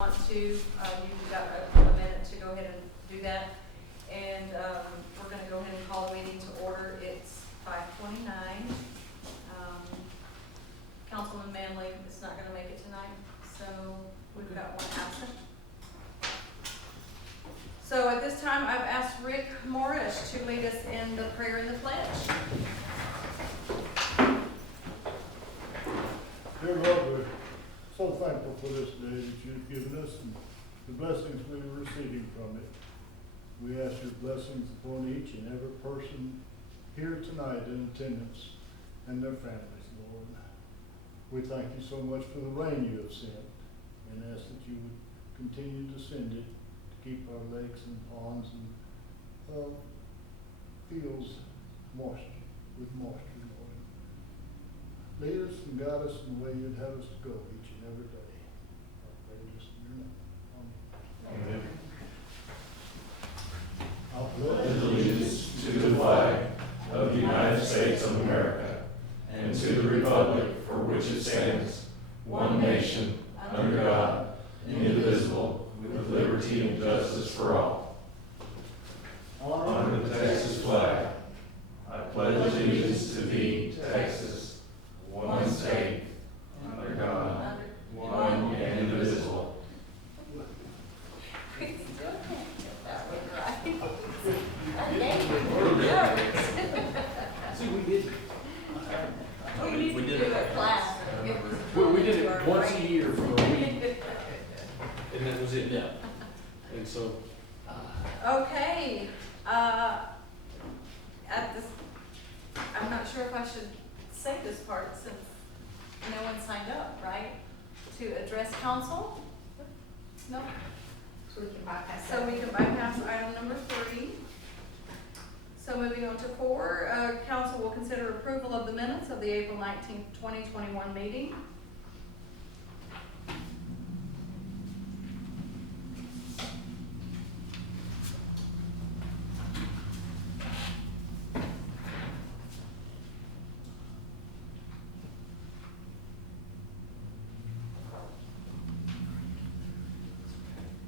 want to, you've got a minute to go ahead and do that. And we're going to go ahead and call the meeting to order. It's 5:29. Councilman Manley is not going to make it tonight, so we've got one absent. So at this time, I've asked Rick Morris to lead us in the prayer and the pledge. Dear Lord, we're so thankful for this day that you've given us and the blessings we are receiving from it. We ask your blessings upon each and every person here tonight in attendance and their families, Lord. We thank you so much for the rain you have sent and ask that you would continue to send it to keep our lakes and ponds and fields moisture, with moisture, Lord. Lead us and guide us in the way you'd have us to go each and every day. I pray this in your name. Amen. I'll Pledge allegiance to the flag of the United States of America and to the republic for which it stands, one nation, under God, indivisible, with liberty and justice for all. Honor the Texas flag. I pledge allegiance to thee, Texas, one state, under God, one and indivisible. We still can't get that one right. See, we did. We need to do a class. We did it once a year for a week, and that was it. Yeah. And so, Okay, at this, I'm not sure if I should say this part since no one signed up, right? To address council? No? So we can bypass So we can bypass item number 3. So moving on to 4, council will consider approval of the minutes of the April 19th, 2021 meeting.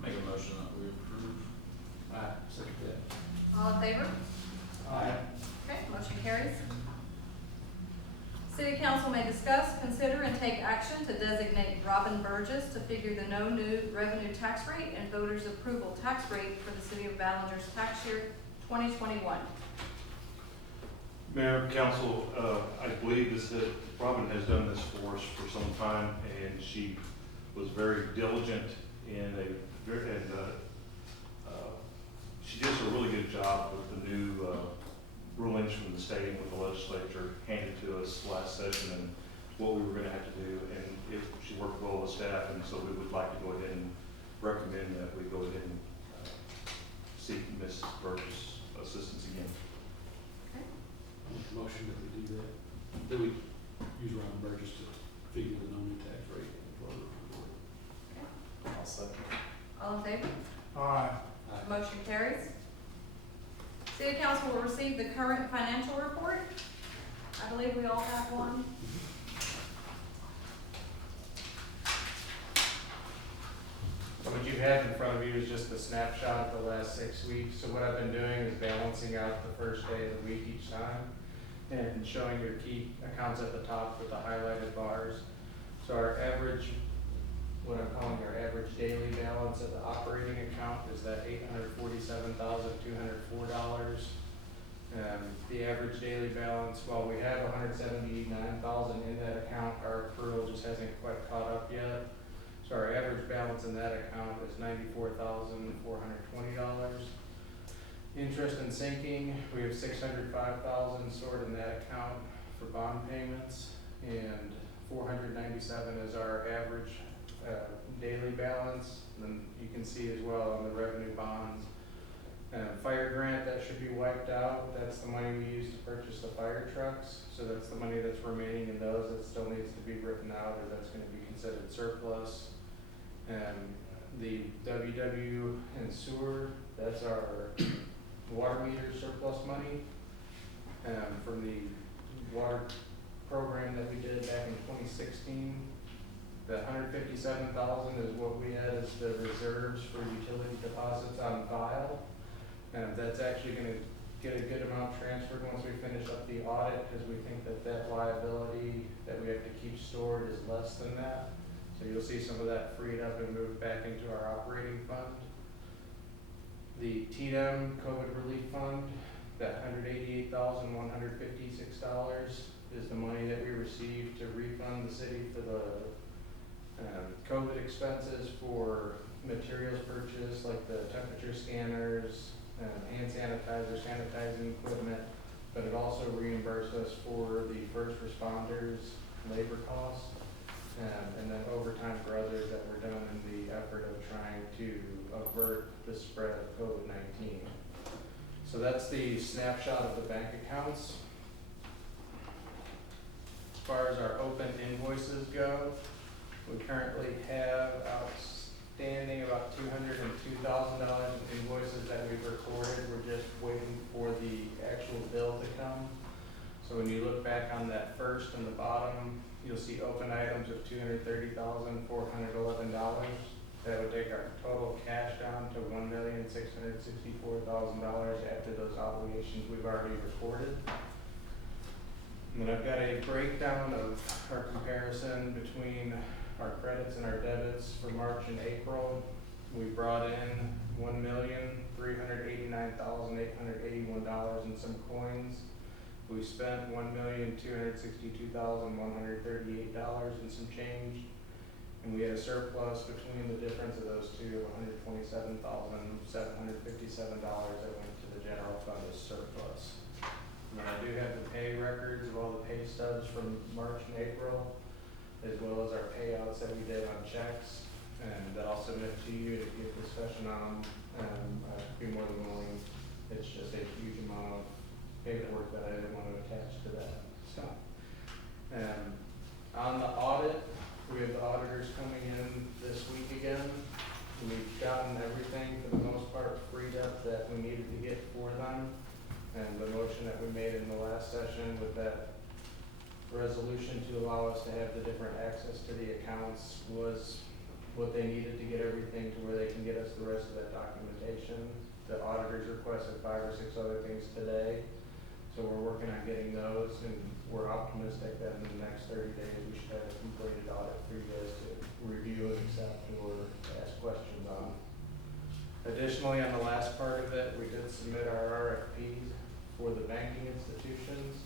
Make a motion that we approve. I second that. All in favor? Aye. Okay, motion carries. City council may discuss, consider, and take action to designate Robin Burgess to figure the no new revenue tax rate and voters' approval tax rate for the city of Ballinger's tax year 2021. Mayor, council, I believe Robin has done this for us for some time, and she was very diligent she does a really good job with the new rulings from the state and what the legislature handed to us last session and what we were going to have to do. And she worked well with staff, and so we would like to go ahead and recommend that we go ahead and seek Ms. Burgess' assistance again. Okay. Motion that we do that. That we use Ron Burgess to figure the no new tax rate for the report. I'll second. All in favor? Aye. Motion carries. City council will receive the current financial report. I believe we all have one. What you have in front of you is just a snapshot of the last 6 weeks. So what I've been doing is balancing out the first day of the week each time and showing your key accounts at the top with the highlighted bars. So our average, what I'm calling our average daily balance of the operating account is that $847,204. The average daily balance, while we have $179,000 in that account, our accrual just hasn't quite caught up yet. So our average balance in that account is $94,420. Interest and sinking, we have $605,000 stored in that account for bond payments, and $497 is our average daily balance. And then you can see as well on the revenue bonds. Fire grant, that should be wiped out. That's the money we use to purchase the fire trucks. So that's the money that's remaining in those that still needs to be written out, or that's going to be considered surplus. The WW and sewer, that's our water meter surplus money from the water program that we did back in 2016. The $157,000 is what we had as the reserves for utility deposits on file. And that's actually gonna get a good amount transferred once we finish up the audit, because we think that that liability that we have to keep stored is less than that. So you'll see some of that freed up and moved back into our operating fund. The TDM COVID relief fund, that $188,156 is the money that we received to refund the city for the COVID expenses for materials purchased, like the temperature scanners, hand sanitizer, sanitizing equipment, but it also reimbursed us for the first responders' labor costs, and then overtime for others that were done in the effort of trying to avert the spread of COVID-19. So that's the snapshot of the bank accounts. As far as our open invoices go, we currently have outstanding about $202,000 in invoices that we've recorded. We're just waiting for the actual bill to come. So when you look back on that first and the bottom, you'll see open items of $230,411. That would take our total cash down to $1,664,000 after those obligations we've already recorded. And then I've got a breakdown of our comparison between our credits and our debits for March and April. We brought in $1,389,881 and some coins. We spent $1,262,138 and some change. And we had a surplus between the difference of those two of $127,757 that went to the general fund as surplus. And then I do have the pay records of all the pay stubs from March and April, as well as our payouts that we did on checks, and that I'll submit to you to get discussion on. I'd be more than willing. It's just a huge amount of paperwork that I didn't want to attach to that. So, on the audit, we have the auditors coming in this week again. We've gotten everything for the most part freed up that we needed to get for them. And the motion that we made in the last session with that resolution to allow us to have the different access to the accounts was what they needed to get everything to where they can get us the rest of that documentation. The auditors requested 5 or 6 other things today. So we're working on getting those, and we're optimistic that in the next 30 days, we should have a completed audit for you guys to review and accept or ask questions on. Additionally, on the last part of it, we did submit our RFPs for the banking institutions.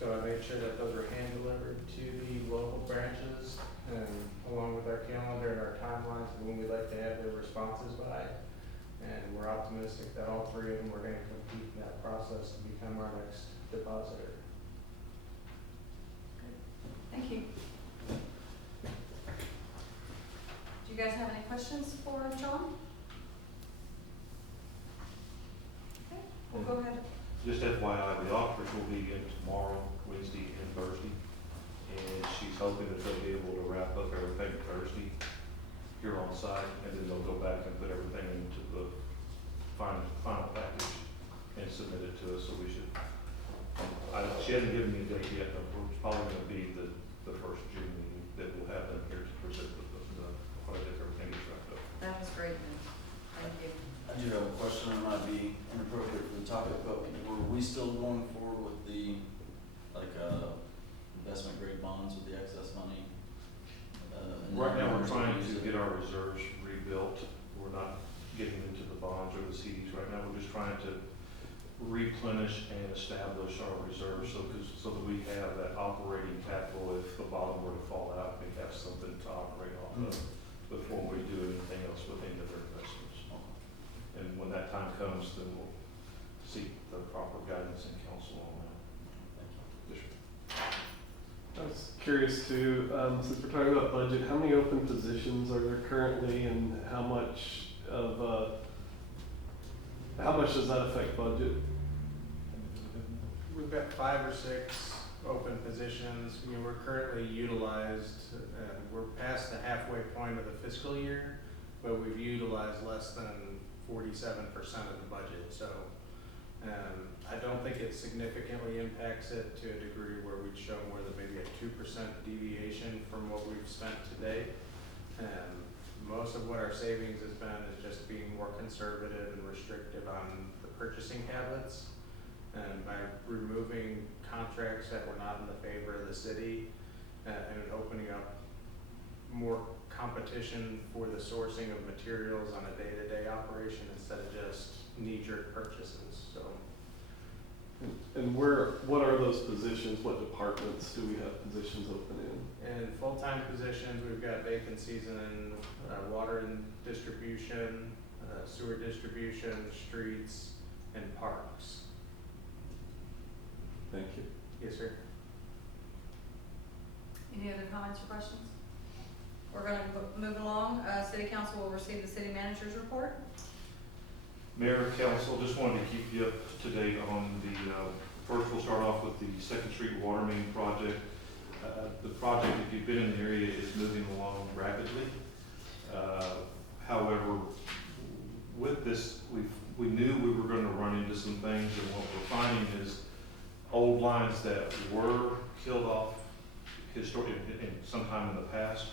So I made sure that those were hand delivered to the local branches, and along with our calendar and our timelines of when we'd like to have their responses by. And we're optimistic that all 3 of them are going to compete in that process to become our next depositor. Thank you. Do you guys have any questions for John? Okay, we'll go ahead. Just FYI, the auditors will be in tomorrow, Wednesday, and Thursday. And she's hoping that they'll be able to wrap up everything Thursday here on site, and then they'll go back and put everything into the final package and submit it to us, so we should, she hasn't given me a date yet, but it's probably gonna be the first June meeting that we'll have them here to present the project, everything is wrapped up. That was great news. Thank you. I do have a question, it might be inappropriate for the topic, but were we still going forward with the, investment grade bonds with the excess money? Right now, we're trying to get our reserves rebuilt. We're not getting into the bonds or the CDs right now. We're just trying to replenish and establish our reserves so that we have that operating capital if the bottom were to fall out, we have something to operate off of before we do anything else with any of their investments. And when that time comes, then we'll seek the proper guidance and counsel on that. Yes, sir. I was curious too, since we're talking about budget, how many open positions are there currently, and how much does that affect budget? We've got 5 or 6 open positions. I mean, we're currently utilized, we're past the halfway point of the fiscal year, but we've utilized less than 47% of the budget. So I don't think it's it significantly impacts it to a degree where we'd show more than maybe a 2% deviation from what we've spent to date. And most of what our savings has been is just being more conservative and restrictive on the purchasing habits. And by removing contracts that were not in the favor of the city, and opening up more competition for the sourcing of materials on a day-to-day operation instead of just knee-jerk purchases, so. And what are those positions? What departments do we have positions open in? In full-time positions, we've got vacancies in water and distribution, sewer distribution, streets, and parks. Thank you. Yes, sir. Any other comments or questions? We're gonna move along. City Council will receive the city manager's report. Mayor, Council, just wanted to keep you up to date on the, first we'll start off with the Second Street Water Main project. The project, if you've been in the area, is moving along rapidly. However, with this, we knew we were gonna run into some things, and what we're finding is old lines that were killed off in sometime in the past.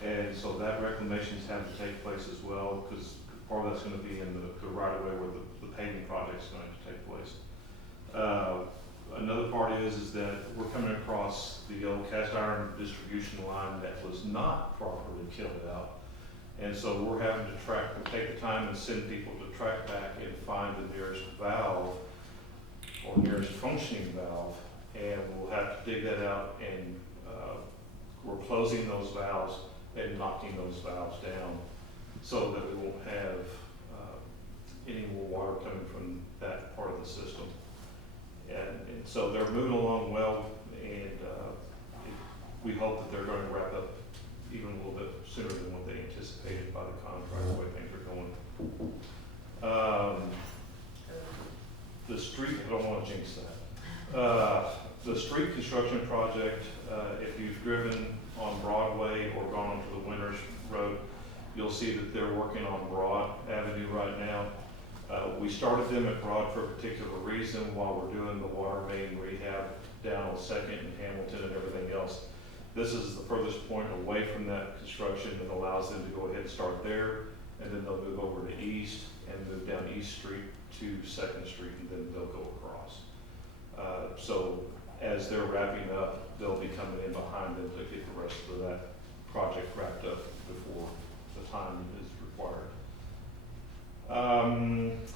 And so that reclamation is having to take place as well, because part of that's gonna be in the right of way where the paving project's going to take place. Another part is that we're coming across the old cast iron distribution line that was not properly killed out. And so we're having to take the time and send people to track back and find the nearest valve or nearest functioning valve. And we'll have to dig that out, and we're closing those valves and knocking those valves down so that we won't have any more water coming from that part of the system. And so they're moving along well, and we hope that they're going to wrap up even a little bit sooner than what they anticipated by the contract, the way things are going. The street, I don't want to jinx that. The street construction project, if you've driven on Broadway or gone onto the Winters Road, you'll see that they're working on Broad Avenue right now. We started them at Broad for a particular reason while we're doing the water main rehab down on Second and Hamilton and everything else. This is the furthest point away from that construction and allows them to go ahead and start there, and then they'll move over to East and move down East Street to Second Street, and then they'll go across. So as they're wrapping up, they'll be coming in behind them to get the rest of that project wrapped up before the time is required.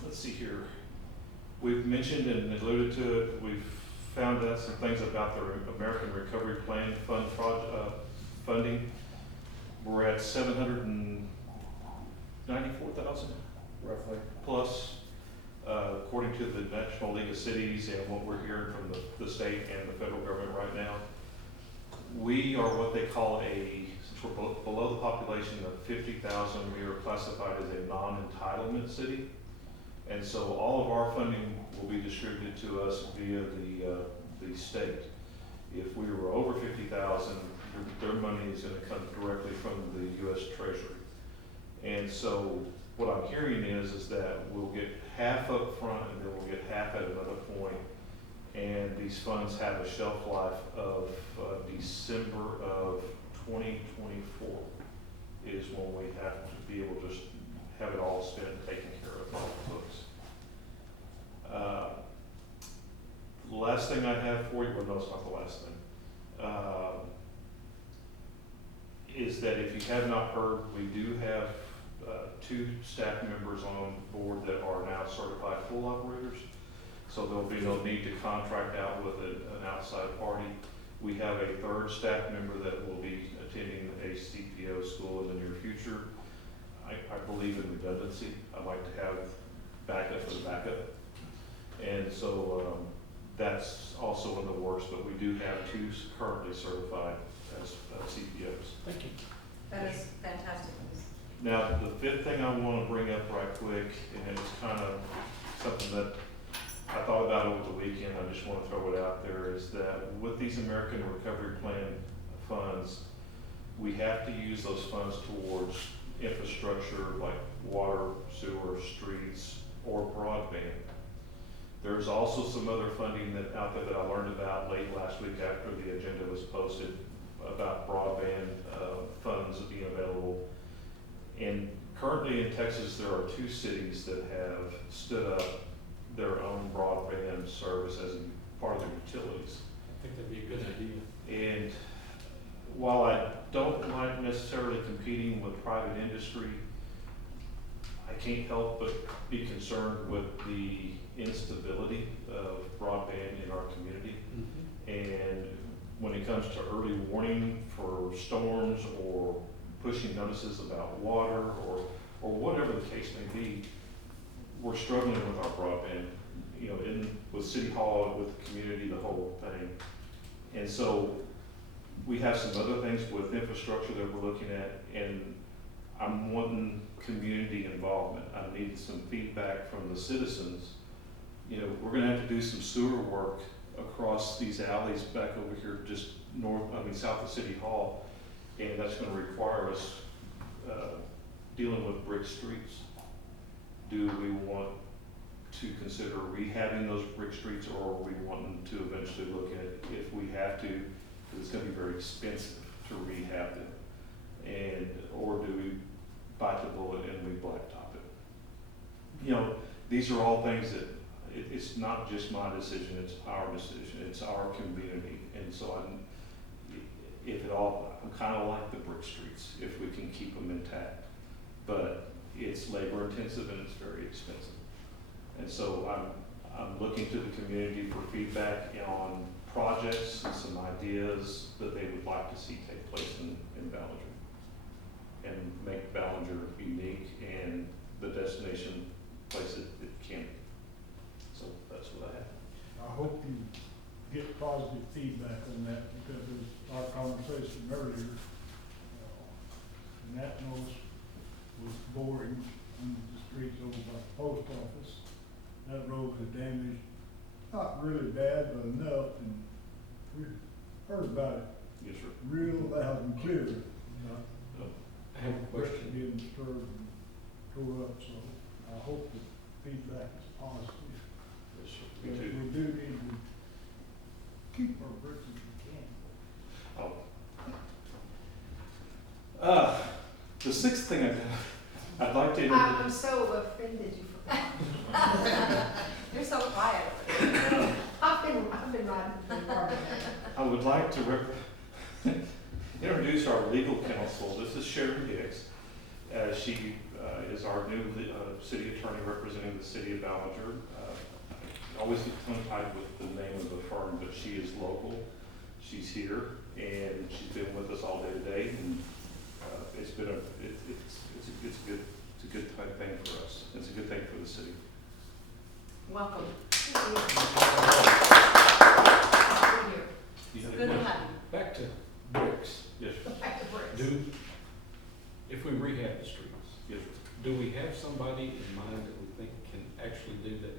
Let's see here. We've mentioned and alluded to it. We've found out some things about the American Recovery Plan Fund funding. We're at $794,000 Roughly. plus, according to the National League of Cities and what we're hearing from the state and the federal government right now. We are what they call since we're below the population of 50,000, we are classified as a non-entitlement city. And so all of our funding will be distributed to us via the state. If we were over 50,000, their money is going to come directly from the U.S. Treasury. And so what I'm hearing is that we'll get half up front and then we'll get half at another point. And these funds have a shelf life of December of 2024 is when we have to be able to just have it all spent and taken care of on the books. The last thing I have for you, well, no, it's not the last thing, is that if you have not heard, we do have 2 staff members on board that are now certified full operators. So there'll be no need to contract out with an outside party. We have a 3rd staff member that will be attending a CPO school in the near future. I believe in redundancy. I like to have backup for the backup. And so that's also in the works, but we do have 2 currently certified as CPOs. Thank you. That is fantastic news. Now, the 5th thing I want to bring up right quick, and it's kind of something that I thought about over the weekend, I just want to throw it out there, is that with these American Recovery Plan funds, we have to use those funds towards infrastructure like water, sewer, streets, or broadband. There's also some other funding out there that I learned about late last week after the agenda was posted about broadband funds being available. And currently in Texas, there are 2 cities that have stood up their own broadband service as a part of their utilities. I think that'd be a good idea. And while I don't like necessarily competing with private industry, I can't help but be concerned with the instability of broadband in our community. And when it comes to early warning for storms or pushing notices about water or whatever the case may be, we're struggling with our broadband, you know, with City Hall, with the community, the whole thing. And so we have some other things with infrastructure that we're looking at, and I'm wanting community involvement. I need some feedback from the citizens. You know, we're gonna have to do some sewer work across these alleys back over here just south of City Hall, and that's gonna require us dealing with brick streets. Do we want to consider rehabbing those brick streets, or are we wanting to eventually look at if we have to, because it's gonna be very expensive to rehab them, or do we bite the bullet and we blacktop it? You know, these are all things that it's not just my decision, it's our decision, it's our community. And so I'm kind of like the brick streets, if we can keep them intact. But it's labor intensive and it's very expensive. And so I'm looking to the community for feedback on projects and some ideas that they would like to see take place in Ballinger, and make Ballinger unique and the destination place it can be. So that's what I have. I hope you get positive feedback on that, because as our conversation earlier, Nat knows was boring under the streets over by the post office. That road was damaged, not really bad, but enough, and we heard about it Yes, sir. real loud and clear. I have a question. Being disturbed and tore up, so I hope the feedback is positive. Yes, sir. But Me too. we do need to keep our bricks if we can. The 6th thing I'd like to I'm so offended you for that. You're so quiet. I've been riding for the department. I would like to introduce our legal counsel. This is Sherry Hicks. She is our new city attorney representing the city of Ballinger. I always get tongue-tied with the name of the firm, but she is local. She's here, and she's been with us all day today, and it's been it's a good type thing for us. It's a good thing for the city. Welcome. Thank you. You have a Good to question? have you. Back to bricks. Yes, sir. Back to bricks. If we rehab the streets, Yes, do we have somebody in mind that we think can actually do that,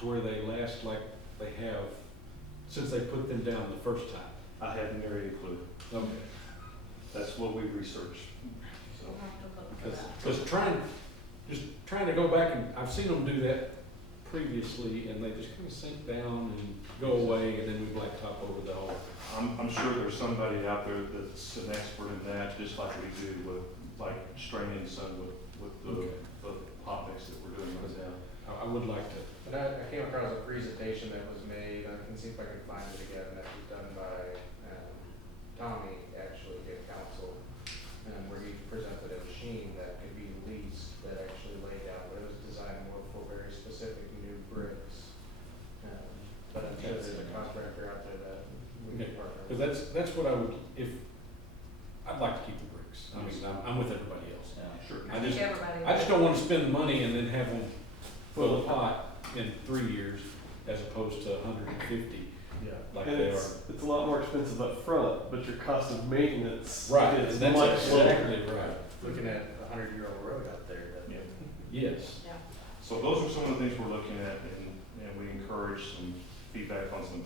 to where they last like they have since they put them down the first time? I have nary a clue. Okay. That's what we researched. So, We'll have to look for that. Because trying to go back, and I've seen them do that previously, and they just kind of sink down and go away, and then we blacktop over the whole. I'm sure there's somebody out there that's an expert in that, just like we do with, like, straining sun with Okay. the hot mix that we're doing right now. I would like to. But I came across a presentation that was made, I can see if I can find it again, that was done by Tommy, actually, at Counsel, where he presented a machine that could be leased that actually laid out, but it was designed more for very specific new bricks. But I'm sure there's a contractor out there that we can partner with. Because that's what I would, I'd like to keep the bricks. I mean, I'm with everybody else. Sure. I think everybody. I just don't want to spend the money and then have them full of pot in 3 years as opposed to 150 Yeah. like And they are. it's a lot more expensive up front, but your cost of maintenance Right, is and that's much lower. exactly right. Looking at a 100-year-old road out there, that. Yeah. Yes. Yeah. So those are some of the things we're looking at, and we encourage some feedback on some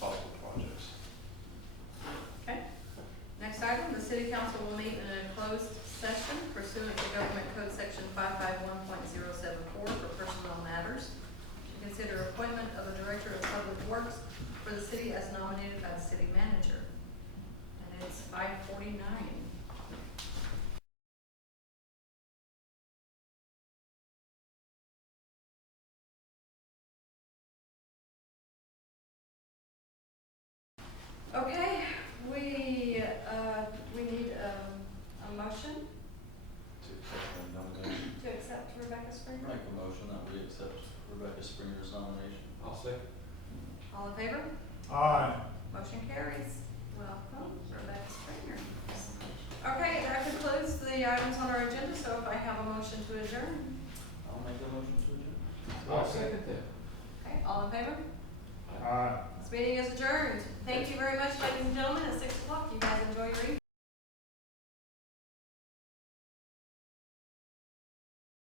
possible projects. Okay. Next item, the city council will meet in a closed session pursuant to Government Code Section 551.074 for personnel matters. To consider appointment of a Director of Public Works for the city as nominated by the city manager. And it's 5:49. Okay, we need a motion To accept the nomination. to accept Rebecca Springer. Make a motion that we accept Rebecca Springer's nomination. I'll second. All in favor? Aye. Motion carries. Welcome, Rebecca Springer. Okay, that concludes the items on our agenda, so if I have a motion to adjourn. I'll make a motion to adjourn. I'll second that. Okay, all in favor? Aye. This meeting is adjourned. Thank you very much, ladies and gentlemen. At 6 o'clock, you guys enjoy your evening.